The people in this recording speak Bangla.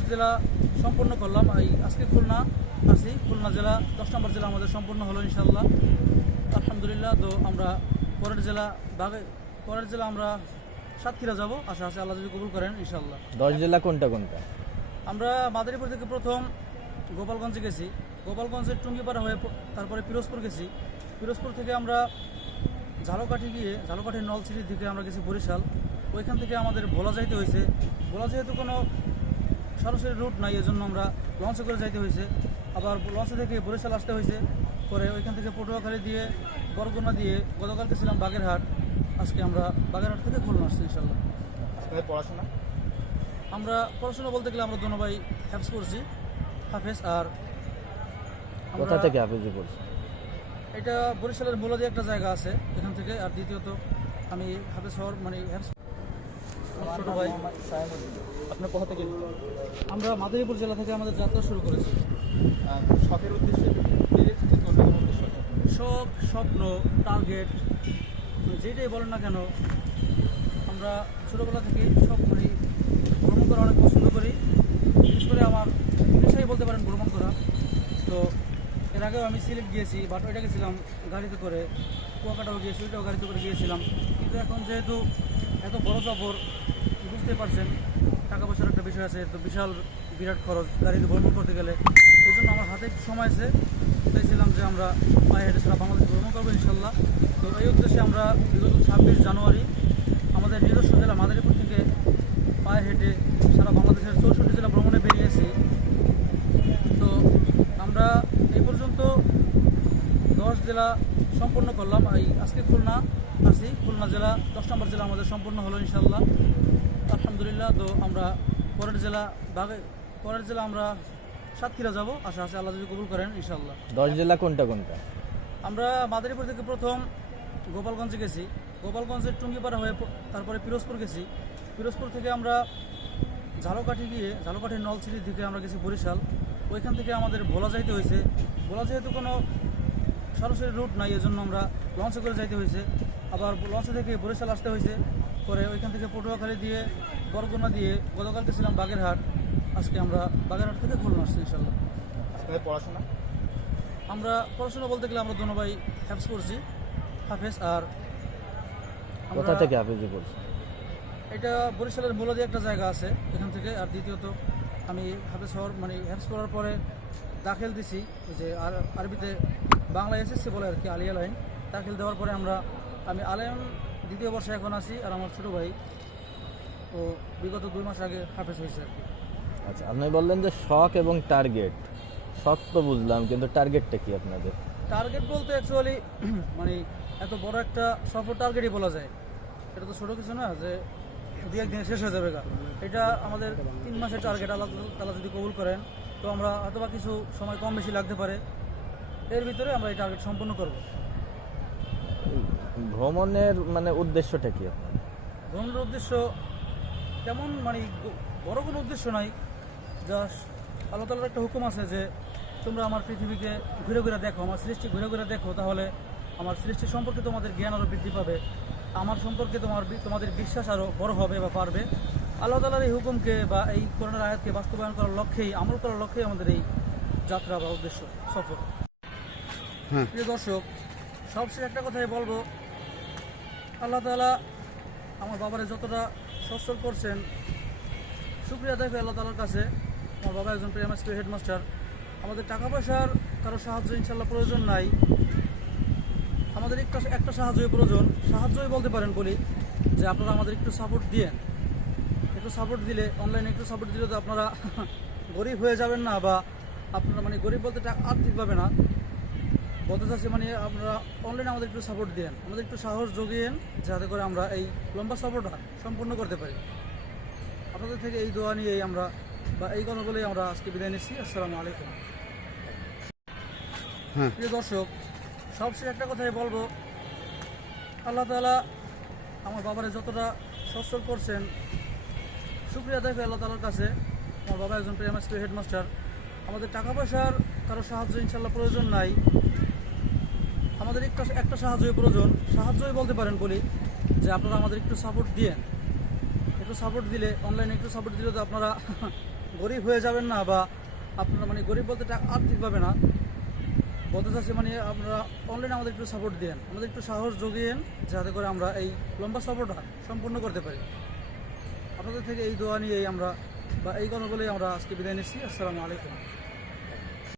দশ জেলা সম্পূর্ণ করলাম। এই আজকে খুলনা আছি। খুলনা জেলা দশ নম্বর জেলা আমাদের সম্পূর্ণ হলো ইনশাল্লাহ আলহামদুলিল্লাহ তো আমরা পরের জেলা বাগে পরের জেলা আমরা সাতক্ষীরা যাব। আশা আছে আল্লাহ যদি কবুল করেন ইনশাল্লাহ দশ জেলা কোনটা কোনটা? আমরা মাদারীপুর থেকে প্রথম গোপালগঞ্জে গেছি। গোপালগঞ্জের টুঙ্গিপাড়া হয়ে তারপরে পিরোজপুর গেছি। পিরোজপুর থেকে আমরা ঝালকাঠি গিয়ে ঝালকাঠির নলছিটির দিকে আমরা গেছি বরিশাল। ওইখান থেকে আমাদের ভোলা যাইতে হয়েছে। ভোলা যেহেতু কোনো সরাসরি রুট নাই এজন্য আমরা লঞ্চে করে যাইতে হয়েছে। আবার লঞ্চে থেকে বরিশাল আসতে হয়েছে। পরে ওইখান থেকে পটুয়াখালী দিয়ে বরগুনা দিয়ে গতকালকে ছিলাম বাগেরহাট। আজকে আমরা বাগেরহাট থেকে খুলনা আসছি ইনশাল্লাহ পড়াশোনা? আমরা পড়াশোনা বলতে গেলে আমরা দোনো ভাই হ্যাপস করছি হাফেজ আর কোথা থেকে হাফিজি পড়ছে? এটা বরিশালের মোলাদি একটা জায়গা আছে এখান থেকে। আর দ্বিতীয়ত আমি হাফেজ হওয়ার মানে ছোট ভাই আপনার কোথা থেকে? আমরা মাদারীপুর জেলা থেকে আমাদের যাত্রা শুরু করেছি। শখের উদ্দেশ্যে। শখ স্বপ্ন টার্গেট যেটাই বলেন না কেন আমরা ছোটোবেলা থেকে সব মানে ভ্রমণ করা অনেক পছন্দ করি। বিশেষ করে আমার পেশাই বলতে পারেন ভ্রমণ করা। তো এর আগেও আমি সিলেট গিয়েছি বাট ওইটা গেছিলাম গাড়িতে করে কুয়াকাটাও গিয়েছি ওইটাও গাড়িতে করে গিয়েছিলাম। কিন্তু এখন যেহেতু এত বড় সফর বুঝতে পারছেন? টাকা পয়সার একটা বিষয় আছে তো বিশাল, বিরাট খরচ গাড়িতে ভ্রমণ করতে গেলে। এই জন্য আমার হাতে একটু সময় আছে। চাইছিলাম যে আমরা পায়ে হেঁটে সারা বাংলাদেশ ভ্রমণ করব, ইনশাল্লাহ। তো এই উদ্দেশ্যে আমরা বিগত ছাব্বিশ জানুয়ারি আমাদের নিজস্ব জেলা মাদারীপুর থেকে পায়ে হেঁটে সারা বাংলাদেশের চৌষট্টি জেলা ভ্রমণে বেরিয়েছি। তো আমরা এই পর্যন্ত দশ জেলা সম্পন্ন করলাম। এই আজকে খুলনা আছি খুলনা জেলা দশ নম্বর জেলা আমাদের সম্পূর্ণ হলো ইনশাল্লাহ আলহামদুলিল্লাহ তো আমরা পরের জেলা বাগে পরের জেলা আমরা সাতক্ষীরা যাব। আশা আছে আল্লাহ যদি কবুল করেন ইনশাল্লাহ দশ জেলা কোনটা কোনটা? আমরা মাদারীপুর থেকে প্রথম গোপালগঞ্জে গেছি। গোপালগঞ্জের টুঙ্গিপাড়া হয়ে তারপরে পিরোজপুর গেছি। পিরোজপুর থেকে আমরা ঝালকাঠি গিয়ে ঝালকাঠির নলছিটির দিকে আমরা গেছি বরিশাল। ওইখান থেকে আমাদের ভোলা যাইতে হয়েছে। ভোলা যেহেতু কোনো সরাসরি রুট নাই এজন্য আমরা লঞ্চে করে যাইতে হয়েছে। আবার লঞ্চে থেকে বরিশাল আসতে হয়েছে। পরে ওইখান থেকে পটুয়াখালী দিয়ে বরগুনা দিয়ে গতকালকে ছিলাম বাগেরহাট। আজকে আমরা বাগেরহাট থেকে খুলনা আসছি ইনশাল্লাহ আপনাদের পড়াশোনা? আমরা পড়াশোনা বলতে গেলে আমরা দোনো ভাই হ্যাপস করছি হাফেজ আর কোথা থেকে হাফিজি পড়ছে? এটা বরিশালের মোলাদি একটা জায়গা আছে এখান থেকে। আর দ্বিতীয়ত আমি হাফেজ হওয়ার মানে হ্যাপস করার পরে দাখিল দিছি ওই যে আর আরবিতে বাংলা এসএসসি বলে আর কি আলিয়া লাইন। দাখিল দেওয়ার পরে আমরা আমি আলেম দ্বিতীয় বর্ষে এখন আছি আর আমার ছোটো ভাই। ও বিগত দুই মাস আগে হাফেজ হয়েছে আর কি। আচ্ছা আপনি বললেন যে শখ এবং টার্গেট। শখ তো বুঝলাম কিন্তু টার্গেটটা কি আপনাদের? টার্গেট বলতে অ্যাকচুয়ালি মানে এত বড় একটা সফর টার্গেটই বলা যায়। এটা তো ছোটো কিছু না যে দু একদিনে শেষ হয়ে যাবে এটা আমাদের তিন মাসের টার্গেট আল্লাহ তালা যদি কবুল করেন তো আমরা অথবা কিছু সময় কম বেশি লাগতে পারে। এর ভিতরে আমরা এই টার্গেট সম্পন্ন করব। ভ্রমণের মানে উদ্দেশ্যটা কি আপনার? ভ্রমণের উদ্দেশ্য তেমন মানে বড় কোনো উদ্দেশ্য নাই। জাস্ট আল্লাহ তালার একটা হুকুম আছে যে তোমরা আমার পৃথিবীকে ঘুরে ঘুরে দেখো আমার সৃষ্টি ঘুরে ঘুরে দেখো তাহলে আমার সৃষ্টি সম্পর্কে তোমাদের জ্ঞান আরও বৃদ্ধি পাবে। আমার সম্পর্কে তোমার তোমাদের বিশ্বাস আরও বড় হবে বা পারবে। আল্লাহ তালার এই হুকুমকে বা এই করোনার আয়াতকে বাস্তবায়ন করার লক্ষ্যেই আমল করার লক্ষ্যেই আমাদের এই যাত্রা বা উদ্দেশ্য সফর হ্যাঁ। প্রিয় দর্শক সবশেষ একটা কথাই বলব আল্লাহ তালা আমার বাবারে যতটা সচ্ছল করছেন, শুক্রিয়া দেখে আল্লাহ তালার কাছে। আমার বাবা একজন প্রিয় স্কুল হেডমাস্টার আমাদের টাকা পয়সার কারও সাহায্য ইনশাল্লাহ প্রয়োজন নাই। আমাদের একটা একটা সাহায্যই প্রয়োজন। সাহায্যই বলতে পারেন বলি যে আপনারা আমাদের একটু সাপোর্ট দিয়েন। একটু সাপোর্ট দিলে অনলাইনে একটু সাপোর্ট দিলে তো আপনারা গরিব হয়ে যাবেন না বা আপনারা মানে গরিব বলতে আর্থিকভাবে না। বলতে চাচ্ছি মানে আপনারা অনলাইনে আমাদের একটু সাপোর্ট দেন আমাদের একটু সাহস যোগিয়েন যাতে করে আমরা এই লম্বা সফরটা সম্পূর্ণ করতে পারি। আপনাদের থেকে এই দোয়া নিয়েই আমরা বা এই কথা বলেই আমরা আজকে বিদায় নিচ্ছি। আসসালামু আলাইকুম। হ্যাঁ। প্রিয় দর্শক সবশেষ একটা কথাই বলব। আল্লাহ তালা আমার বাবারে যতটা সচ্ছল করছেন শুক্রিয়া দেখে আল্লাহ তালার কাছে। আমার বাবা একজন প্রিয় স্কুল হেডমাস্টার আমাদের টাকা পয়সার কারও সাহায্য ইনশাল্লাহ প্রয়োজন নাই। আমাদের একটা একটা সাহায্যই প্রয়োজন। সাহায্যই বলতে পারেন বলি যে আপনারা আমাদের একটু সাপোর্ট দিয়েন। একটু সাপোর্ট দিলে অনলাইনে একটু সাপোর্ট দিলে তো আপনারা গরিব হয়ে যাবেন না বা আপনারা মানে গরিব বলতে আর্থিকভাবে না। বলতে চাচ্ছি মানে আপনারা অনলাইনে আমাদের একটু সাপোর্ট দেন আমাদের একটু সাহস যোগিয়েন যাতে করে আমরা এই লম্বা সফরটা সম্পূর্ণ করতে পারি। আপনাদের থেকে এই দোয়া নিয়েই আমরা বা এই কথা বলেই আমরা আজকে বিদায় নিচ্ছি। আসসালামু আলাইকুম।